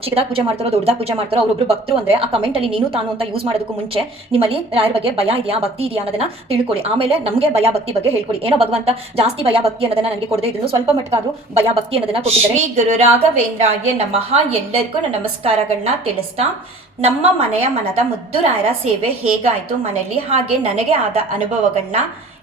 ಚಿಕ್ಕದಾಗಿ ಪೂಜೆ ಮಾಡ್ತಾರೋ, ದೊಡ್ಡದಾಗ ಪೂಜೆ ಮಾಡ್ತಾರೋ, ಅವರೊಬ್ರು ಭಕ್ತರು ಅಂದ್ರೆ ಆ ಕಮೆಂಟ್ ಅಲ್ಲಿ ನೀನು ತಾನು ಅಂತ ಯೂಸ್ ಮಾಡೋದಕ್ಕೂ ಮುಂಚೆ ನಿಮ್ಮಲ್ಲಿ ರಾಯರ ಬಗ್ಗೆ ಭಯ ಇದೆಯಾ, ಭಕ್ತಿ ಇದೆಯಾ ಅನ್ನೋದನ್ನ ತಿಳ್ಕೊಳ್ಳಿ. ಆಮೇಲೆ ನಮಗೆ ಭಯ ಭಕ್ತಿ ಬಗ್ಗೆ ಹೇಳ್ಕೊಡಿ. ಏನೋ ಭಗವಂತ ಜಾಸ್ತಿ ಭಯ ಭಕ್ತಿ ಅನ್ನೋದನ್ನ ನನಗೆ ಕೊಡದೇ ಇದ್ರು ಸ್ವಲ್ಪ ಮಟ್ಟಕ್ಕಾದ್ರೂ ಭಯ ಭಕ್ತಿ ಅನ್ನೋದನ್ನ ಕೊಟ್ಟಿದ್ದಾರೆ. ಶ್ರೀ ಗುರು ರಾಘವೇಂದ್ರಾಯ ನಮಃ. ಎಲ್ಲರಿಗೂ ನಮಸ್ಕಾರಗಳನ್ನ ತಿಳಿಸ್ತಾ ನಮ್ಮ ಮನೆಯ ಮನದ ಮುದ್ದುರಾಯರ ಸೇವೆ ಹೇಗಾಯಿತು ಮನೆಯಲ್ಲಿ? ಹಾಗೆ ನನಗೆ ಆದ ಅನುಭವಗಳನ್ನ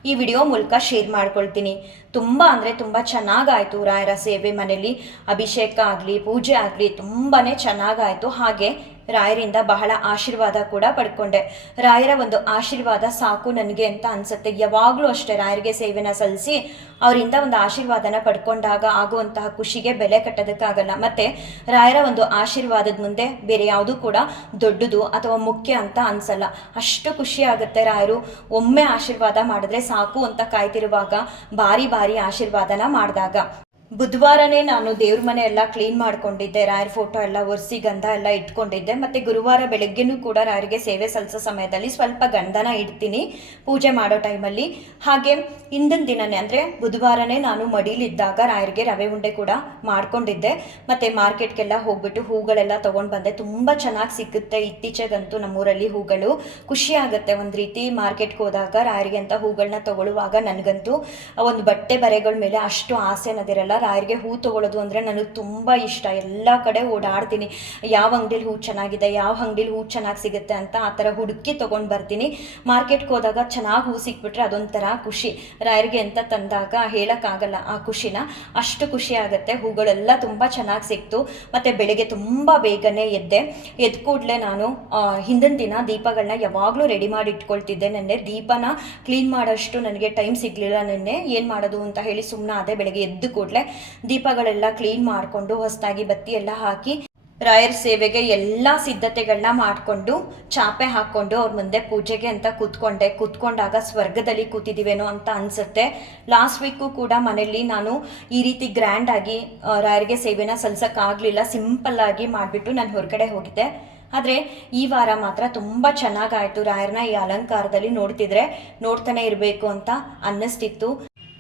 ಈ ವಿಡಿಯೋ ಮೂಲಕ ಶೇರ್ ಮಾಡ್ಕೊಳ್ತೀನಿ. ತುಂಬ ಅಂದರೆ ತುಂಬ ಚೆನ್ನಾಗಾಯಿತು ರಾಯರ ಸೇವೆ ಮನೆಯಲ್ಲಿ. ಅಭಿಷೇಕ ಆಗಲಿ, ಪೂಜೆ ಆಗಲಿ ತುಂಬಾ ಚೆನ್ನಾಗಾಯಿತು. ಹಾಗೆ ರಾಯರಿಂದ ಬಹಳ ಆಶೀರ್ವಾದ ಕೂಡ ಪಡ್ಕೊಂಡೆ. ರಾಯರ ಒಂದು ಆಶೀರ್ವಾದ ಸಾಕು ನನಗೆ ಅಂತ ಅನ್ಸುತ್ತೆ. ಯಾವಾಗಲೂ ಅಷ್ಟೇ ರಾಯರಿಗೆ ಸೇವೆನ ಸಲ್ಲಿಸಿ ಅವರಿಂದ ಒಂದು ಆಶೀರ್ವಾದನ ಪಡ್ಕೊಂಡಾಗ ಆಗುವಂತಹ ಖುಷಿಗೆ ಬೆಲೆ ಕಟ್ಟೋದಕ್ಕಾಗಲ್ಲ. ಮತ್ತೆ ರಾಯರ ಒಂದು ಆಶೀರ್ವಾದದ ಮುಂದೆ ಬೇರೆ ಯಾವುದೂ ಕೂಡ ದೊಡ್ಡದು ಅಥವಾ ಮುಖ್ಯ ಅಂತ ಅನ್ಸಲ್ಲ. ಅಷ್ಟು ಖುಷಿ ಆಗುತ್ತೆ ರಾಯರು. ಒಮ್ಮೆ ಆಶೀರ್ವಾದ ಮಾಡಿದ್ರೆ ಸಾಕು ಅಂತ ಕಾಯ್ತಿರುವಾಗ ಬಾರಿ ಬಾರಿ ಆಶೀರ್ವಾದನ ಮಾಡಿದಾಗ. ಬುಧವಾರನೇ ನಾನು ದೇವ್ರ ಮನೆ ಎಲ್ಲ ಕ್ಲೀನ್ ಮಾಡ್ಕೊಂಡಿದ್ದೆ. ರಾಯರ್ ಫೋಟೋ ಎಲ್ಲ ಒರೆಸಿ ಗಂಧ ಎಲ್ಲ ಇಟ್ಕೊಂಡಿದ್ದೆ. ಮತ್ತೆ ಗುರುವಾರ ಬೆಳಗ್ಗೆನೂ ಕೂಡ ರಾಯರಿಗೆ ಸೇವೆ ಸಲ್ಲಿಸೋ ಸಮಯದಲ್ಲಿ ಸ್ವಲ್ಪ ಗಂಧನ ಇಡ್ತೀನಿ ಪೂಜೆ ಮಾಡೋ ಟೈಮಲ್ಲಿ ಹಾಗೆ ಹಿಂದಿನ ದಿನನೇ ಅಂದರೆ ಬುಧವಾರನೇ ನಾನು ಮಡಿಲಿದ್ದಾಗ ರಾಯರಿಗೆ ರವೆ ಉಂಡೆ ಕೂಡ ಮಾಡ್ಕೊಂಡಿದ್ದೆ. ಮತ್ತೆ ಮಾರ್ಕೆಟ್ಗೆಲ್ಲ ಹೋಗ್ಬಿಟ್ಟು ಹೂಗಳೆಲ್ಲ ತೊಗೊಂಡು ಬಂದೆ. ತುಂಬ ಚೆನ್ನಾಗಿ ಸಿಕ್ಕುತ್ತೆ. ಇತ್ತೀಚೆಗಂತೂ ನಮ್ಮೂರಲ್ಲಿ ಹೂಗಳು ಖುಷಿ ಆಗುತ್ತೆ ಒಂದು ರೀತಿ. ಮಾರ್ಕೆಟ್ಗೆ ಹೋದಾಗ ರಾಯರಿಗೆ ಅಂತ ಹೂಗಳನ್ನ ತಗೊಳ್ಳುವಾಗ ನನಗಂತೂ ಒಂದು ಬಟ್ಟೆ ಬರೆಗಳ ಮೇಲೆ ಅಷ್ಟು ಆಸೆ ಅನ್ನೋದಿರಲ್ಲ. ರಾಯರಿಗೆ ಹೂ ತಗೊಳ್ಳೋದು ಅಂದರೆ ನನಗೆ ತುಂಬ ಇಷ್ಟ. ಎಲ್ಲ ಕಡೆ ಓಡಾಡ್ತೀನಿ. ಯಾವ ಅಂಗಡಿಲಿ ಹೂ ಚೆನ್ನಾಗಿದೆ, ಯಾವ ಅಂಗಡಿಲಿ ಹೂ ಚೆನ್ನಾಗಿ ಸಿಗುತ್ತೆ ಅಂತ ಆ ಥರ ಹುಡುಕಿ ತೊಗೊಂಡು ಬರ್ತೀನಿ. ಮಾರ್ಕೆಟ್ಗೆ ಹೋದಾಗ ಚೆನ್ನಾಗಿ ಹೂ ಸಿಕ್ಬಿಟ್ರೆ ಅದೊಂಥರ ಖುಷಿ. ರಾಯರಿಗೆ ಅಂತ ತಂದಾಗ ಹೇಳೋಕ್ಕಾಗಲ್ಲ ಆ ಖುಷಿನ. ಅಷ್ಟು ಖುಷಿ ಆಗುತ್ತೆ. ಹೂಗಳೆಲ್ಲ ತುಂಬ ಚೆನ್ನಾಗಿ ಸಿಕ್ತು. ಮತ್ತು ಬೆಳಿಗ್ಗೆ ತುಂಬ ಬೇಗನೆ ಎದ್ದೆ. ಎದ್ದ ಕೂಡಲೇ ನಾನು ಹಿಂದಿನ ದಿನ ದೀಪಗಳನ್ನ ಯಾವಾಗಲೂ ರೆಡಿ ಮಾಡಿ ಇಟ್ಕೊಳ್ತಿದ್ದೆ. ನೆನ್ನೆ ದೀಪನ ಕ್ಲೀನ್ ಮಾಡೋಷ್ಟು ನನಗೆ ಟೈಮ್ ಸಿಗಲಿಲ್ಲ. ನೆನ್ನೆ ಏನು ಮಾಡೋದು ಅಂತ ಹೇಳಿ ಸುಮ್ಮನೆ ಅದೇ ಬೆಳಗ್ಗೆ ಎದ್ದು ಕೂಡಲೇ ದೀಪಗಳೆಲ್ಲ ಕ್ಲೀನ್ ಮಾಡಿಕೊಂಡು ಹೊಸದಾಗಿ ಬತ್ತಿ ಎಲ್ಲ ಹಾಕಿ ರಾಯರ್ ಸೇವೆಗೆ ಎಲ್ಲ ಸಿದ್ಧತೆಗಳನ್ನ ಮಾಡಿಕೊಂಡು ಚಾಪೆ ಹಾಕ್ಕೊಂಡು ಅವ್ರ ಮುಂದೆ ಪೂಜೆಗೆ ಅಂತ ಕೂತ್ಕೊಂಡೆ. ಕೂತ್ಕೊಂಡಾಗ ಸ್ವರ್ಗದಲ್ಲಿ ಕೂತಿದ್ದೀವೇನೋ ಅಂತ ಅನಿಸುತ್ತೆ. ಲಾಸ್ಟ್ ವೀಕು ಕೂಡ ಮನೆಯಲ್ಲಿ ನಾನು ಈ ರೀತಿ ಗ್ರ್ಯಾಂಡ್ ಆಗಿ ರಾಯರ್ಗೆ ಸೇವೆನ ಸಿಂಪಲ್ ಆಗಿ ಮಾಡಿಬಿಟ್ಟು ನಾನು ಹೊರಗಡೆ ಹೋಗಿದ್ದೆ. ಆದರೆ ಈ ವಾರ ಮಾತ್ರ ತುಂಬ ಚೆನ್ನಾಗಾಯಿತು. ರಾಯರನ್ನ ಈ ಅಲಂಕಾರದಲ್ಲಿ ನೋಡ್ತಿದ್ರೆ ನೋಡ್ತಾನೆ ಇರಬೇಕು ಅಂತ ಅನ್ನಿಸ್ತಿತ್ತು.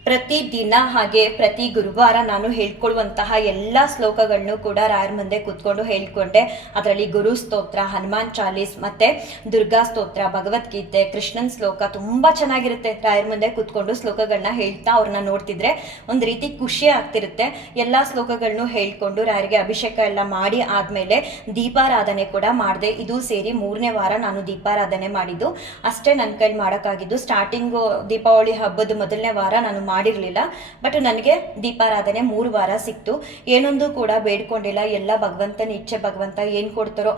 ಪ್ರತಿ ದಿನ ಹಾಗೆ ಪ್ರತಿ ಗುರುವಾರ ನಾನು ಹೇಳ್ಕೊಳ್ಳುವಂತಹ ಎಲ್ಲ ಶ್ಲೋಕಗಳನ್ನು ಕೂಡ ರಾಯರ ಮುಂದೆ ಕೂತ್ಕೊಂಡು ಹೇಳ್ಕೊಂಡೆ. ಅದರಲ್ಲಿ ಗುರು ಸ್ತೋತ್ರ, ಹನುಮಾನ್ ಚಾಲೀಸ್ ಮತ್ತೆ ದುರ್ಗಾ ಸ್ತೋತ್ರ, ಭಗವದ್ಗೀತೆ, ಕೃಷ್ಣನ್ ಶ್ಲೋಕ ತುಂಬ ಚೆನ್ನಾಗಿರುತ್ತೆ. ರಾಯರ ಮುಂದೆ ಕೂತ್ಕೊಂಡು ಶ್ಲೋಕಗಳನ್ನ ಹೇಳ್ತಾ ಅವ್ರನ್ನ ನೋಡ್ತಿದ್ರೆ ಒಂದು ರೀತಿ ಖುಷಿ ಆಗ್ತಿರುತ್ತೆ. ಎಲ್ಲ ಶ್ಲೋಕಗಳನ್ನು ಹೇಳ್ಕೊಂಡು ರಾಯರಿಗೆ ಅಭಿಷೇಕ ಎಲ್ಲ ಮಾಡಿ ಆದಮೇಲೆ ದೀಪಾರಾಧನೆ ಕೂಡ ಮಾಡಿದೆ. ಇದು ಸೇರಿ ಮೂರನೇ ವಾರ ನಾನು ದೀಪಾರಾಧನೆ ಮಾಡಿದ್ದು. ಅಷ್ಟೇ ನನ್ನ ಕೈಲಿ ಮಾಡೋಕ್ಕಾಗಿದ್ದು. ಸ್ಟಾರ್ಟಿಂಗು ದೀಪಾವಳಿ ಹಬ್ಬದ ಮೊದಲನೇ ವಾರ ನಾನು ಮಾಡಿರಲಿಲ್ಲ. ಬಟ್ ನನಗೆ ದೀಪಾರಾಧನೆ ಮೂರು ವಾರ ಸಿಕ್ತು. ಏನೊಂದು ಕೂಡ ಬೇಡ್ಕೊಂಡಿಲ್ಲ. ಎಲ್ಲ ಭಗವಂತನ ಇಚ್ಛೆ, ಭಗವಂತ ಏನು ಕೊಡ್ತಾರೋ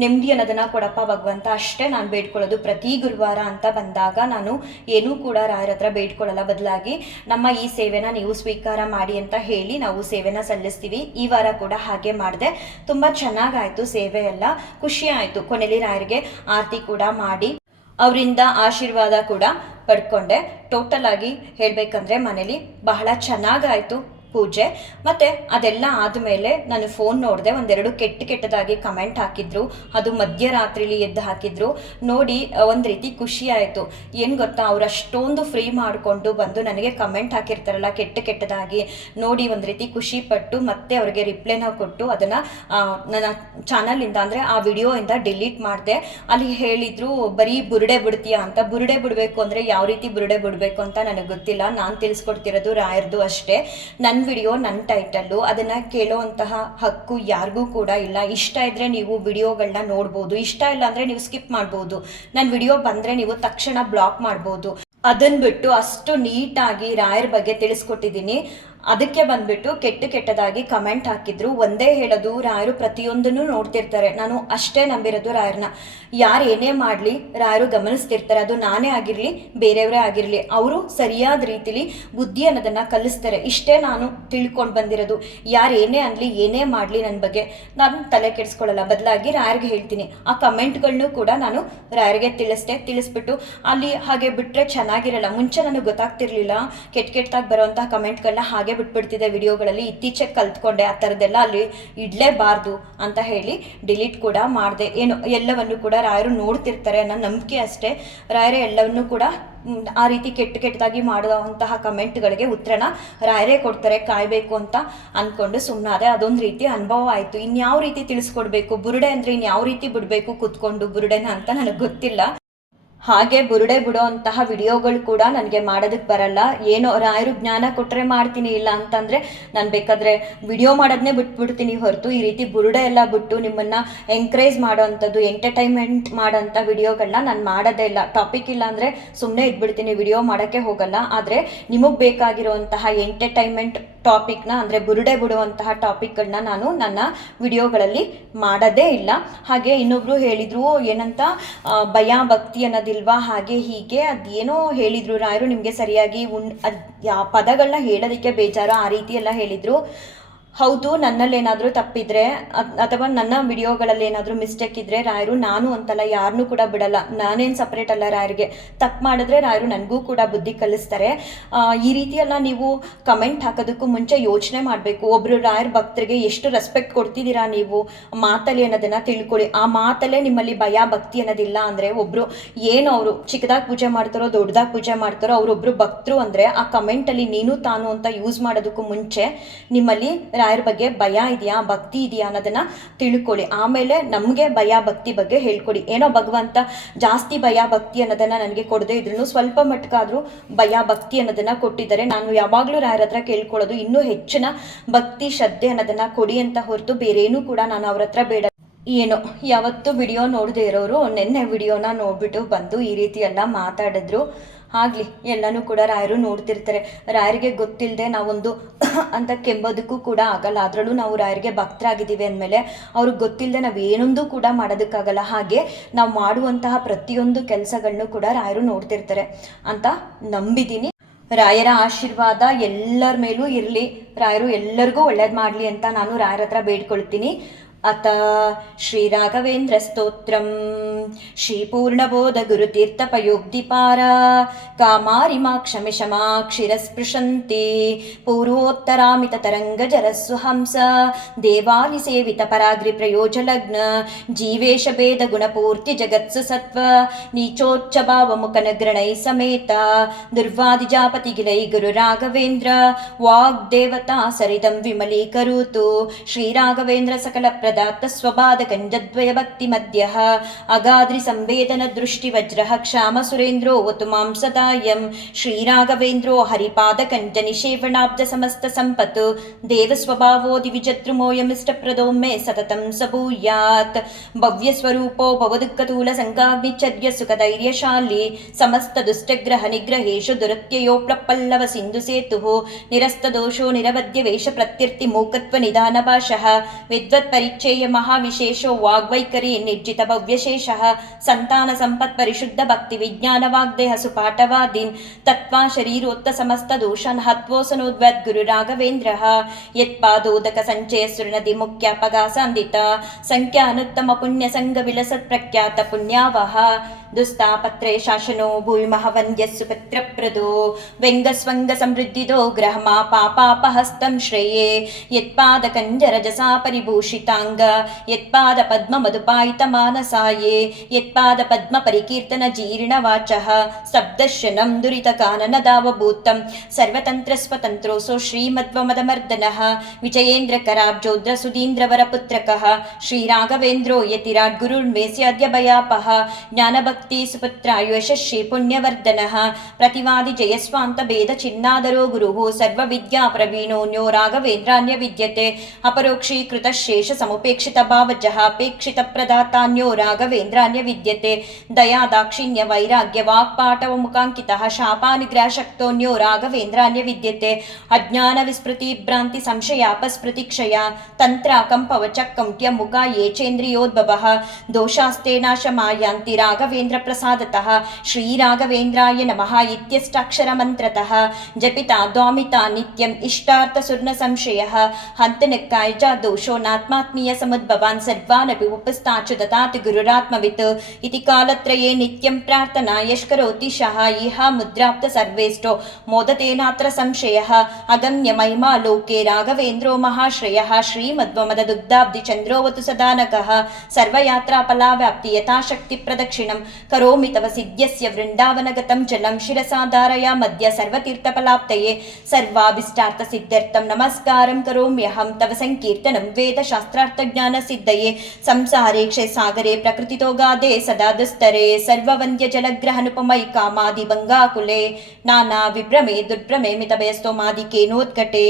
ನೆಮ್ಮದಿ ಅನ್ನೋದನ್ನ ಕೊಡಪ್ಪ ಭಗವಂತ. ಅಷ್ಟೇ ನಾನು ಬೇಡ್ಕೊಳ್ಳೋದು. ಪ್ರತಿ ಗುರುವಾರ ಅಂತ ಬಂದಾಗ ನಾನು ಏನೂ ಕೂಡ ರಾಯರ ಹತ್ರ ಬೇಡ್ಕೊಳ್ಳಲ್ಲ ಬದಲಾಗಿ. ನಮ್ಮ ಈ ಸೇವೆನ ನೀವು ಸ್ವೀಕಾರ ಮಾಡಿ ಅಂತ ಹೇಳಿ ನಾವು ಸೇವೆನ ಸಲ್ಲಿಸ್ತೀವಿ. ಈ ವಾರ ಕೂಡ ಹಾಗೆ ಮಾಡಿದೆ. ತುಂಬ ಚೆನ್ನಾಗಾಯಿತು ಸೇವೆ ಎಲ್ಲ ಖುಷಿ ಆಯಿತು. ಕೊನೆಯಲ್ಲಿ ರಾಯರಿಗೆ ಆರತಿ ಕೂಡ ಮಾಡಿ. ಅವರಿಂದ ಆಶೀರ್ವಾದ ಕೂಡ ಪಡ್ಕೊಂಡೆ. ಟೋಟಲ್ ಆಗಿ ಹೇಳಬೇಕಂದ್ರೆ ಮನೇಲಿ ಬಹಳ ಚೆನ್ನಾಗಾಯಿತು. ಪೂಜೆ. ಮತ್ತು ಅದೆಲ್ಲ ಆದಮೇಲೆ ನಾನು ಫೋನ್ ನೋಡಿದೆ, ಒಂದೆರಡು ಕೆಟ್ಟ ಕೆಟ್ಟದಾಗಿ ಕಮೆಂಟ್ ಹಾಕಿದ್ರು. ಅದು ಮಧ್ಯರಾತ್ರಿಲಿ ಎದ್ದು ಹಾಕಿದ್ರು. ನೋಡಿ ಒಂದು ರೀತಿ ಖುಷಿ ಆಯಿತು. ಏನು ಗೊತ್ತಾ, ಅವ್ರು ಅಷ್ಟೊಂದು ಫ್ರೀ ಮಾಡಿಕೊಂಡು ಬಂದು ನನಗೆ ಕಮೆಂಟ್ ಹಾಕಿರ್ತಾರಲ್ಲ ಕೆಟ್ಟ ಕೆಟ್ಟದಾಗಿ. ನೋಡಿ, ಒಂದು ರೀತಿ ಖುಷಿ ಪಟ್ಟು ಮತ್ತೆ ಅವ್ರಿಗೆ ರಿಪ್ಲೈನ ಕೊಟ್ಟು ಅದನ್ನು ನನ್ನ ಚಾನಲಿಂದ ಅಂದರೆ ಆ ವಿಡಿಯೋಯಿಂದ ಡಿಲೀಟ್ ಮಾಡಿದೆ. ಅಲ್ಲಿ ಹೇಳಿದ್ರು, ಬರೀ ಬುರುಡೆ ಬಿಡ್ತೀಯಾ ಅಂತ. ಬುರುಡೆ ಬಿಡಬೇಕು ಅಂದರೆ ಯಾವ ರೀತಿ ಬುರುಡೆ ಬಿಡಬೇಕು ಅಂತ ನನಗೆ ಗೊತ್ತಿಲ್ಲ. ನಾನು ತಿಳಿಸ್ಕೊಡ್ತಿರೋದು ರಾಯರ್ದು ಅಷ್ಟೇ. ನನ್ನ ವಿಡಿಯೋ ನನ್ನ ಟೈಟಲ್ಲು ಅದನ್ನು ಕೇಳೋವಂತಹ ಹಕ್ಕು ಯಾರಿಗೂ ಕೂಡ ಇಲ್ಲ. ಇಷ್ಟ ಇದ್ದರೆ ನೀವು ವಿಡಿಯೋಗಳನ್ನ ನೋಡ್ಬೋದು. ಇಷ್ಟ ಇಲ್ಲ ಅಂದರೆ ನೀವು ಸ್ಕಿಪ್ ಮಾಡ್ಬೋದು. ನನ್ನ ವಿಡಿಯೋ ಬಂದರೆ ನೀವು ತಕ್ಷಣ ಬ್ಲಾಕ್ ಮಾಡ್ಬೋದು. ಅದನ್ನ ಬಿಟ್ಟು ಅಷ್ಟು ನೀಟಾಗಿ ರಾಯರ ಬಗ್ಗೆ ತಿಳಿಸ್ಕೊಟ್ಟಿದ್ದೀನಿ. ಅದಕ್ಕೆ ಬಂದ್ಬಿಟ್ಟು ಕೆಟ್ಟ ಕೆಟ್ಟದಾಗಿ ಕಮೆಂಟ್ ಹಾಕಿದ್ರು. ಒಂದೇ ಹೇಳೋದು ರಾಯರು ಪ್ರತಿಯೊಂದನ್ನು ನೋಡ್ತಿರ್ತಾರೆ. ನಾನು ಅಷ್ಟೇ ನಂಬಿರೋದು ರಾಯರನ್ನ. ಯಾರು ಏನೇ ಮಾಡಲಿ, ರಾಯರು ಗಮನಿಸ್ತಿರ್ತಾರೆ. ಅದು ನಾನೇ ಆಗಿರಲಿ, ಬೇರೆಯವರೇ ಆಗಿರಲಿ. ಅವರು ಸರಿಯಾದ ರೀತಿಲಿ ಬುದ್ಧಿ ಅನ್ನೋದನ್ನು ಕಲಿಸ್ತಾರೆ. ಇಷ್ಟೇ ನಾನು ತಿಳ್ಕೊಂಡು ಬಂದಿರೋದು. ಯಾರು ಏನೇ ಅನ್ನಲಿ ಏನೇ ಮಾಡಲಿ ನನ್ನ ಬಗ್ಗೆ. ನಾನು ತಲೆ ಕೆಡಿಸ್ಕೊಳ್ಳಲ್ಲ ಬದಲಾಗಿ ರಾಯರಿಗೆ ಹೇಳ್ತೀನಿ. ಆ ಕಮೆಂಟ್ಗಳನ್ನೂ ಕೂಡ ನಾನು ರಾಯರಿಗೆ ತಿಳಿಸ್ದೆ. ತಿಳಿಸ್ಬಿಟ್ಟು ಅಲ್ಲಿ ಹಾಗೆ ಬಿಟ್ಟರೆ ಚೆನ್ನಾಗಿರಲ್ಲ. ಮುಂಚೆ ನನಗೆ ಗೊತ್ತಾಗ್ತಿರ್ಲಿಲ್ಲ. ಕೆಟ್ಟ ಕೆಟ್ಟದಾಗಿ ಬರೋವಂಥ ಕಮೆಂಟ್ಗಳನ್ನ ಹಾಗೆ ಹಾಗೆ ಬಿಟ್ಬಿಡ್ತಿದ್ದೆ ವಿಡಿಯೋಗಳಲ್ಲಿ. ಇತ್ತೀಚೆಗೆ ಕಲ್ತ್ಕೊಂಡೆ ಆ ಥರದ್ದೆಲ್ಲ. ಅಲ್ಲಿ ಇಡಲೇಬಾರ್ದು ಅಂತ ಹೇಳಿ ಡಿಲೀಟ್ ಕೂಡ ಮಾಡಿದೆ. ಏನು, ಎಲ್ಲವನ್ನು ಕೂಡ ರಾಯರು ನೋಡ್ತಿರ್ತಾರೆ ಅನ್ನೋ ನಂಬಿಕೆ ಅಷ್ಟೇ. ರಾಯರೇ ಎಲ್ಲವನ್ನು ಕೂಡ ಆ ರೀತಿ ಕೆಟ್ಟ ಕೆಟ್ಟದಾಗಿ ಮಾಡುವಂತಹ ಕಮೆಂಟ್ಗಳಿಗೆ ಉತ್ತರನ ರಾಯರೇ ಕೊಡ್ತಾರೆ. ಕಾಯಬೇಕು ಅಂತ ಅಂದ್ಕೊಂಡು ಸುಮ್ಮನಾದೆ ಅದೊಂದು ರೀತಿ ಅನುಭವ ಆಯಿತು. ಇನ್ಯಾವ ರೀತಿ ತಿಳಿಸ್ಕೊಡ್ಬೇಕು? ಬುರುಡೆ ಅಂದರೆ ಇನ್ಯಾವ ರೀತಿ ಬಿಡಬೇಕು ಕೂತ್ಕೊಂಡು ಬುರುಡೆನ ಅಂತ ನನಗೆ ಗೊತ್ತಿಲ್ಲ. ಹಾಗೆ ಬುರುಡೆ ಬಿಡೋ ಅಂತಹ ವಿಡಿಯೋಗಳು ಕೂಡ ನನಗೆ ಮಾಡೋದಕ್ಕೆ ಬರಲ್ಲ. ಏನೋ ರಾಯರು ಜ್ಞಾನ ಕೊಟ್ಟರೆ ಮಾಡ್ತೀನಿ, ಇಲ್ಲ ಅಂತಂದರೆ ನಾನು ಬೇಕಾದರೆ ವಿಡಿಯೋ ಮಾಡೋದನ್ನೇ ಬಿಟ್ಬಿಡ್ತೀನಿ ಹೊರತು. ಈ ರೀತಿ ಬುರುಡೆ ಎಲ್ಲ ಬಿಟ್ಟು ನಿಮ್ಮನ್ನು ಎಂಕರೇಜ್ ಮಾಡೋ ಅಂಥದ್ದು ಎಂಟರ್ಟೈನ್ಮೆಂಟ್ ಮಾಡೋಂಥ ವಿಡಿಯೋಗಳನ್ನ ನಾನು ಮಾಡೋದೇ ಇಲ್ಲ. ಟಾಪಿಕ್ ಇಲ್ಲ ಅಂದರೆ ಸುಮ್ಮನೆ ಇದ್ಬಿಡ್ತೀನಿ, ವಿಡಿಯೋ ಮಾಡೋಕ್ಕೆ ಹೋಗಲ್ಲ. ಆದರೆ ನಿಮಗೆ ಬೇಕಾಗಿರುವಂತಹ ಎಂಟರ್ಟೈನ್ಮೆಂಟ್ ಟಾಪಿಕ್ನ ಅಂದರೆ ಬುರುಡೆ ಬಿಡುವಂತಹ ಟಾಪಿಕ್ಗಳನ್ನ ನಾನು ನನ್ನ ವಿಡಿಯೋಗಳಲ್ಲಿ ಮಾಡೋದೇ ಇಲ್ಲ. ಹಾಗೆ ಇನ್ನೊಬ್ರು ಹೇಳಿದ್ರು, ಏನಂತ ಭಯ ಭಕ್ತಿ ಅನ್ನೋದಿಲ್ವಾ, ಹಾಗೆ ಹೀಗೆ, ಅದೇನೋ ಹೇಳಿದ್ರು. ರಾಯರು ನಿಮಗೆ ಸರಿಯಾಗಿ ಉನ್, ಅದು ಪದಗಳನ್ನ ಹೇಳೋದಕ್ಕೆ ಬೇಜಾರು, ಆ ರೀತಿ ಎಲ್ಲ ಹೇಳಿದ್ರು. ಹೌದು ನನ್ನಲ್ಲಿ ಏನಾದರೂ ತಪ್ಪಿದ್ರೆ ಅಥವಾ ನನ್ನ ವಿಡಿಯೋಗಳಲ್ಲಿ ಏನಾದರೂ ಮಿಸ್ಟೇಕ್ ಇದ್ದರೆ ರಾಯರು ನಾನು ಅಂತಲ್ಲ ಯಾರನ್ನೂ ಕೂಡ ಬಿಡಲ್ಲ. ನಾನೇನು ಸಪ್ರೇಟ್ ಅಲ್ಲ ರಾಯರಿಗೆ. ತಪ್ಪು ಮಾಡಿದ್ರೆ ರಾಯರು ನನಗೂ ಕೂಡ ಬುದ್ಧಿ ಕಲಿಸ್ತಾರೆ. ಈ ರೀತಿಯೆಲ್ಲ ನೀವು ಕಮೆಂಟ್ ಹಾಕೋದಕ್ಕೂ ಮುಂಚೆ ಯೋಚನೆ ಮಾಡಬೇಕು. ಒಬ್ಬರು ರಾಯರ್ ಭಕ್ತರಿಗೆ ಎಷ್ಟು ರೆಸ್ಪೆಕ್ಟ್ ಕೊಡ್ತಿದ್ದೀರಾ ನೀವು? ಮಾತಲ್ಲಿ ಅನ್ನೋದನ್ನು ತಿಳ್ಕೊಳ್ಳಿ. ಆ ಮಾತಲ್ಲೇ ನಿಮ್ಮಲ್ಲಿ ಭಯ, ಭಕ್ತಿ ಅನ್ನೋದಿಲ್ಲ ಅಂದರೆ ಒಬ್ಬರು ಏನು ಅವರು ಚಿಕ್ಕದಾಗಿ ಪೂಜೆ ಮಾಡ್ತಾರೋ, ದೊಡ್ಡದಾಗಿ ಪೂಜೆ ಮಾಡ್ತಾರೋ ಅವರೊಬ್ಬರು ಭಕ್ತರು ಅಂದರೆ ಆ ಕಮೆಂಟಲ್ಲಿ ನೀನು ತಾನು ಅಂತ ಯೂಸ್ ಮಾಡೋದಕ್ಕೂ ಮುಂಚೆ ನಿಮ್ಮಲ್ಲಿ ರಾಯರ ಬಗ್ಗೆ ಭಯ ಇದೆಯಾ, ಭಕ್ತಿ ಇದೆಯಾ ಅನ್ನೋದನ್ನ ತಿಳ್ಕೊಳ್ಳಿ. ಆಮೇಲೆ ನಮಗೆ ಭಯ, ಭಕ್ತಿ ಬಗ್ಗೆ ಹೇಳ್ಕೊಡಿ. ಏನೋ ಭಗವಂತ ಜಾಸ್ತಿ ಭಯ, ಭಕ್ತಿ ಅನ್ನೋದನ್ನ ನನಗೆ ಕೊಡದೆ ಇದ್ರು ಸ್ವಲ್ಪ ಮಟ್ಟಕ್ಕಾದರೂ ಭಯ, ಭಕ್ತಿ ಅನ್ನೋದನ್ನ ಕೊಟ್ಟಿದ್ದಾರೆ. ನಾನು ಯಾವಾಗಲೂ ರಾಯರ ಹತ್ರ ಕೇಳ್ಕೊಳ್ಳೋದು ಇನ್ನೂ ಹೆಚ್ಚಿನ ಭಕ್ತಿ, ಶ್ರದ್ಧೆ ಅನ್ನೋದನ್ನ ಕೊಡಿ ಅಂತ ಹೊರತು ಬೇರೇನೂ ಕೂಡ ನಾನು ಅವ್ರ ಹತ್ರ ಬೇಡ. ಏನೋ, ಯಾವತ್ತು ವಿಡಿಯೋ ನೋಡದೇ ಇರೋರು ನಿನ್ನೆ ವಿಡಿಯೋನ ನೋಡ್ಬಿಟ್ಟು ಬಂದು ಈ ರೀತಿಯೆಲ್ಲ ಮಾತಾಡಿದ್ರು. ಆಗಲಿ, ಎಲ್ಲನೂ ಕೂಡ ರಾಯರು ನೋಡ್ತಿರ್ತಾರೆ. ರಾಯರಿಗೆ ಗೊತ್ತಿಲ್ಲದೆ ನಾವೊಂದು ಅಂತ ಕೆಂಬೋದಕ್ಕೂ ಕೂಡ ಆಗಲ್ಲ. ಅದರಲ್ಲೂ ನಾವು ರಾಯರಿಗೆ ಭಕ್ತರಾಗಿದ್ದೀವಿ ಅಂದಮೇಲೆ ಅವ್ರಿಗೆ ಗೊತ್ತಿಲ್ಲದೆ ನಾವು ಏನೊಂದು ಕೂಡ ಮಾಡೋದಕ್ಕಾಗಲ್ಲ. ಹಾಗೆ ನಾವು ಮಾಡುವಂತಹ ಪ್ರತಿಯೊಂದು ಕೆಲಸಗಳನ್ನು ಕೂಡ ರಾಯರು ನೋಡ್ತಿರ್ತಾರೆ. ಅಂತ ನಂಬಿದ್ದೀನಿ. ರಾಯರ ಆಶೀರ್ವಾದ ಎಲ್ಲರ ಮೇಲೂ ಇರಲಿ. ರಾಯರು ಎಲ್ಲರಿಗೂ ಒಳ್ಳೇದು ಮಾಡಲಿ ಅಂತ ನಾನು ರಾಯರ ಹತ್ರ ಬೇಡ್ಕೊಳ್ತೀನಿ. अत श्रीराघवेन्द्रस्तोत्रम् श्रीपूर्णबोधगुरुतीर्थपयोग्दिपारा कामारिमा क्षमिशमाक्षिरस्पृशन्ति पूर्वोत्तरामिततरङ्गजरस्वहंस देवानिसेवितपराग्रिप्रयोजलग्न जीवेशभेदगुणपूर्तिजगत्स सत्त्व नीचोच्चभावमुखनग्रणैः समेता दुर्वादिजापतिगिलै गुरुराघवेन्द्र वाग्देवता सरिदं विमलीकरोतु श्रीराघवेन्द्र सकल प्रदात्तस्वपादकञ्जद्वयभक्तिमद्यः अगाद्रिसंवेदनदृष्टिवज्रः क्षामसुरेन्द्रो वतु मांसदायं श्रीराघवेन्द्रो हरिपादकञ्जनिषेवणाब्जसमस्तसम्पत् देवस्वभावो दिविजतृमोऽयमिष्टप्रदो मे सततं सबूयात् भव्यस्वरूपो भवदुःखतूलसङ्गाभिचर्य सुखधैर्यशाली समस्तदुष्टग्रहनिग्रहेषु दुरत्ययो प्रपल्लव सिन्धुसेतुः निरस्तदोषो निरवद्यवेषप्रत्यर्तिमूकत्वनिधानभाषः विद्वत्परि తచ్చయ్య మహావిశేషో వాగ్వైఖరి నిర్జిత భవ్యశేష సంతాన సంపత్ పరిశుద్ధ భక్తి విజ్ఞాన వాగ్దేహ సుపాఠవాదీన్ తత్వా శరీరోత్త సమస్త దోషాన్ హత్వోసనోద్వద్ గురు రాఘవేంద్ర యత్పాదోదక సంచయ శృణది ముఖ్యాపగా సంఖ్యానుత్తమ పుణ్యసంగ విలసత్ ప్రఖ్యాత పుణ్యావహ దుస్తాపత్రే శాసనో భూమి మహవన్యస్సు పత్రప్రదో వ్యంగస్వంగ సమృద్ధిదో గ్రహమా పాపాపహస్తం శ్రేయే యత్పాదకంజరజసా పరిభూషితాంగ యత్పాద పద్మ మధుపాయిత మానసాయే యత్పాద పద్మ పరికీర్తన జీర్ణవాచ శబ్దశనం దురిత కాననదావభూతం సర్వతంత్ర స్వతంత్రోసో శ్రీమద్వమదమర్దన విజయేంద్రకరాబ్జోద్ర సుధీంద్రవరపుత్రక శ్రీరాఘవేంద్రో యతిరాడ్గురుర్మే సద్యభయాపహ జ్ఞానభక్ यशस्वी सर्व विद्या प्रवीणो न्यो राघवेन्द्रान्य विद्यते। अपरोक्षीकृतशेषसमुपेक्षितभावजः अपेक्षितप्रदातान्यो राघवेन्द्रान्य विद्यते। दया दाक्षिण्य वैराग्यवाक्पाटवमुखाङ्कितः शापानुग्रहशक्तोऽन्यो राघवेन्द्रान्य विद्यते। अज्ञानविस्मृतिभ्रान्तिसंशयापस्मृतिक्षया मुका ये येचेन्द्रियोद्भवः। दोषास्ते नाशमायान्ति राघवेन्द्र राघवेन्द्रप्रसादतः श्रीराघवेन्द्राय नमः इत्यष्टाक्षरमन्त्रतः जपिता द्वामिता नित्यम् इष्टार्थसुर्णसंशयः हन्तनक्कायजा दोषो नात्मात्मीयसमुद्भवान् सर्वानपि उपस्थाचु ददाति गुरुरात्मवित् इति कालत्रये नित्यं प्रार्थना यश्करोति शः इहा मुद्राप्त सर्वेष्टो मोदतेनात्र संशयः अगम्य महिमा लोके राघवेन्द्रो महाश्रयः श्रीमद्वमददुग्धाब्धिचन्द्रोऽवतु सदा नकः सर्वयात्रापलाव्याप्ति यथाशक्तिप्रदक्षिणं కరోమి తవ సిద్ధ్యస్య వృందావనగతం జలం శిరసాధారయ మధ్య సర్వతీర్థపలాప్తయే. సర్వాభిష్టార్థ సిద్ధ్యర్థం నమస్కారం కరోమ్యహం తవ సంకీర్తనం వేద శాస్త్రార్థ జ్ఞాన సిద్ధయే. సంసారేక్షే సాగరే ప్రకృతితో గాదే సదా దుస్తరే సర్వవంద్య జలగ్రహనుపమై కామాది బంగాకులే నానా విభ్రమే దుర్భ్రమే మితవయస్తో మాది కేనోత్కటే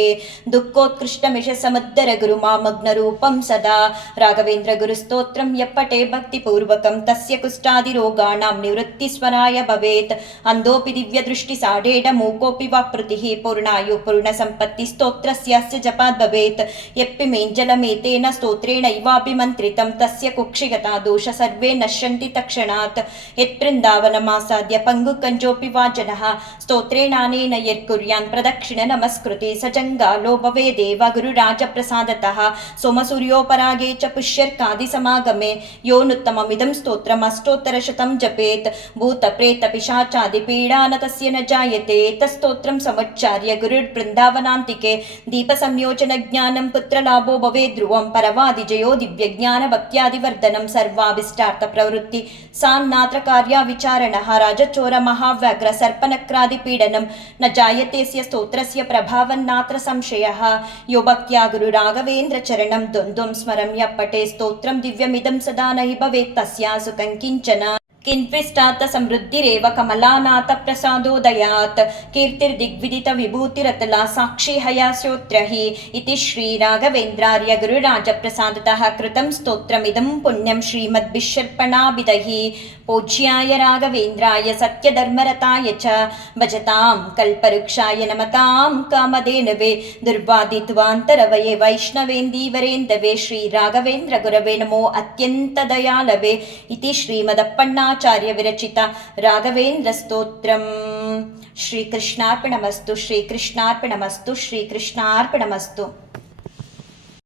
దుఃఖోత్కృష్టమిష సముద్దర గురుమా మగ్న రూపం సదా. రాఘవేంద్ర గురు స్తోత్రం ఎప్పటే భక్తిపూర్వకం. తస్య కుష్టాది రోగ कुष्ठादिरोगाणां निवृत्तिस्वराय भवेत् अन्धोऽपि दिव्यदृष्टिसाढेडमूकोऽपि वाक्पृतिः पूर्णायु पूर्णसम्पत्तिस्तोत्रस्यास्य जपात् भवेत् यप्पिमेञ्जलमेतेन स्तोत्रेणैवाभिमन्त्रितं तस्य कुक्षिगता दोष सर्वे नश्यन्ति तक्षणात् यत्बृन्दावनमासाद्य पङ्गुकञ्जोऽपि वा जनः स्तोत्रेणानेन यत्कुर्यान् प्रदक्षिण नमस्कृते स जङ्गालो भवेदेव गुरुराजप्रसादतः सोमसूर्योपरागे च पुष्यर्कादिसमागमे योनुत्तममिदं स्तोत्रम् अष्टोत्तरशतं जपेत् भूतप्रेतपिशाचादिपीडा न तस्य न जायते तस्तोत्रं समुच्चार्य गुरुर्बृन्दावनान्तिके दीपसंयोजनज्ञानं पुत्रलाभो भवेत् ध्रुवं परवादिजयो दिव्यज्ञानभक्त्यादिवर्धनं सर्वाभिष्टार्थप्रवृत्ति सान्नात्र कार्याविचारणः राजचोरमहाव्याघ्र सर्पनक्रादिपीडनं न जायतेऽस्य स्तोत्रस्य प्रभावन्नात्र संशयः यो भक्त्या गुरुराघवेन्द्रचरणं द्वन्द्वं स्मरं यः पटे स्तोत्रं दिव्यमिदं सदा न हि भवेत् तस्यासु कङ्किञ्चन किन्त्विष्टात् समृद्धिरेव कमलानाथप्रसादोदयात्। कीर्तिर्दिग्विदितविभूतिरतला साक्षी हयास्योत्र हि इति श्रीराघवेन्द्रार्य गुरुराजप्रसादतः कृतं स्तोत्रमिदं पुण्यं श्रीमद्भिषर्पणाभिदः पूज्याय राघवेन्द्राय सत्यधर्मरताय च। भजतां कल्पवृक्षाय नमतां कामधेनवे। दुर्वादित्वान्तरवये वैष्णवेन्दीवरेन्दवे श्रीराघवेन्द्रगुरवे नमो अत्यन्तदयालवे। इति ರೇಣುಕಾಚಾರ್ಯ ವಿರಚಿತ ರಾಘವೇಂದ್ರ ಸ್ತೋತ್ರಂ. ಶ್ರೀಕೃಷ್ಣಾರ್ಪಣಮಸ್ತು ಶ್ರೀಕೃಷ್ಣಾರ್ಪಣಮಸ್ತು ಶ್ರೀಕೃಷ್ಣಾರ್ಪಣಮಸ್ತು.